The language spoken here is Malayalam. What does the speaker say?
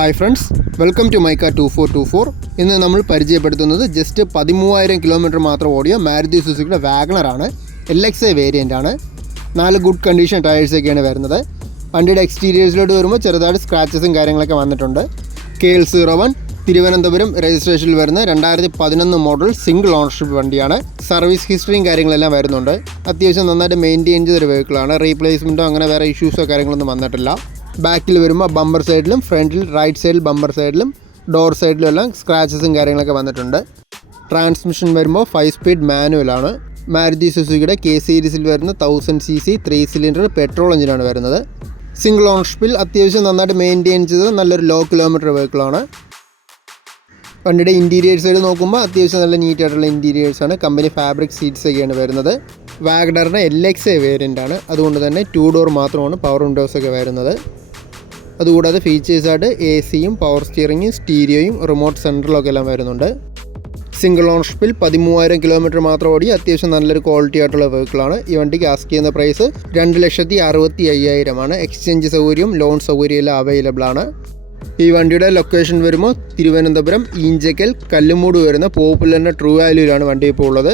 ഹായ് ഫ്രണ്ട്സ്, വെൽക്കം ടു മൈക്ക 2424. ഇന്ന് നമ്മൾ പരിചയപ്പെടുത്തുന്നത് ജസ്റ്റ് 13,000 കിലോമീറ്റർ മാത്രം ഓടിയ മാരുതി സുസുക്കിയുടെ വാഗണറാണ്. LXA വേരിയൻ്റ് ആണ്. 4 ഗുഡ് കണ്ടീഷൻ ടയേഴ്സൊക്കെയാണ് വരുന്നത്. വണ്ടിയുടെ എക്സ്റ്റീരിയേഴ്സിലോട്ട് വരുമ്പോൾ ചെറുതായിട്ട് സ്ക്രാച്ചസും കാര്യങ്ങളൊക്കെ വന്നിട്ടുണ്ട്. KL01 തിരുവനന്തപുരം രജിസ്ട്രേഷനിൽ വരുന്ന 2011 മോഡൽ സിംഗിൾ ഓണർഷിപ്പ് വണ്ടിയാണ്. സർവീസ് ഹിസ്റ്ററിയും കാര്യങ്ങളെല്ലാം വരുന്നുണ്ട്. അത്യാവശ്യം നന്നായിട്ട് മെയിൻറ്റെയിൻ ചെയ്തൊരു വെഹിക്കിളാണ്. റീപ്ലേസ്മെൻറ്റോ അങ്ങനെ വേറെ ഇഷ്യൂസോ കാര്യങ്ങളൊന്നും വന്നിട്ടില്ല. ബാക്കിൽ വരുമ്പോൾ ബമ്പർ സൈഡിലും ഫ്രണ്ടിൽ റൈറ്റ് സൈഡിൽ ബമ്പർ സൈഡിലും ഡോർ സൈഡിലും എല്ലാം സ്ക്രാച്ചസും കാര്യങ്ങളൊക്കെ വന്നിട്ടുണ്ട്. ട്രാൻസ്മിഷൻ വരുമ്പോൾ 5 സ്പീഡ് മാനുവലാണ്. മാരുതി സുസുക്കിയുടെ K സീരീസിൽ വരുന്ന 1000cc 3 സിലിണ്ടർ പെട്രോൾ എഞ്ചിനാണ് വരുന്നത്. സിംഗിൾ ഓണർഷിപ്പിൽ അത്യാവശ്യം നന്നായിട്ട് മെയിൻറ്റെയിൻ ചെയ്ത് നല്ലൊരു ലോ കിലോമീറ്റർ വെഹിക്കിളാണ്. വണ്ടിയുടെ ഇൻറ്റീരിയേഴ്സ് സൈഡ് നോക്കുമ്പോൾ അത്യാവശ്യം നല്ല നീറ്റായിട്ടുള്ള ഇൻറ്റീരിയേഴ്സാണ്. കമ്പനി ഫാബ്രിക് സീറ്റ്സ് ഒക്കെയാണ് വരുന്നത്. വാഗണറിൻ്റെ LXA വേരിയൻ്റ് ആണ്. അതുകൊണ്ട് തന്നെ 2 ഡോർ മാത്രമാണ് പവർ വിൻഡോസൊക്കെ വരുന്നത്. അതുകൂടാതെ ഫീച്ചേഴ്സായിട്ട് AC-യും പവർ സ്റ്റിയറിങ്ങും സ്റ്റീരിയോയും റിമോട്ട് സെൻട്രലൊക്കെ എല്ലാം വരുന്നുണ്ട്. സിംഗിൾ ഓണർഷിപ്പിൽ 13,000 കിലോമീറ്റർ മാത്രം ഓടി അത്യാവശ്യം നല്ലൊരു ക്വാളിറ്റി ആയിട്ടുള്ള വെഹിക്കിളാണ്. ഈ വണ്ടിക്ക് ആസ്ക് ചെയ്യുന്ന പ്രൈസ് 2,65,000 ആണ്. എക്സ്ചേഞ്ച് സൗകര്യവും ലോൺ സൗകര്യവും എല്ലാം അവൈലബിൾ ആണ്. ഈ വണ്ടിയുടെ ലൊക്കേഷൻ വരുമ്പോൾ തിരുവനന്തപുരം ഈഞ്ചക്കൽ കല്ലുമൂട് വരുന്ന പോപ്പുലറിൻ്റെ ട്രൂ വാല്യൂയിലാണ് വണ്ടി ഇപ്പോൾ ഉള്ളത്.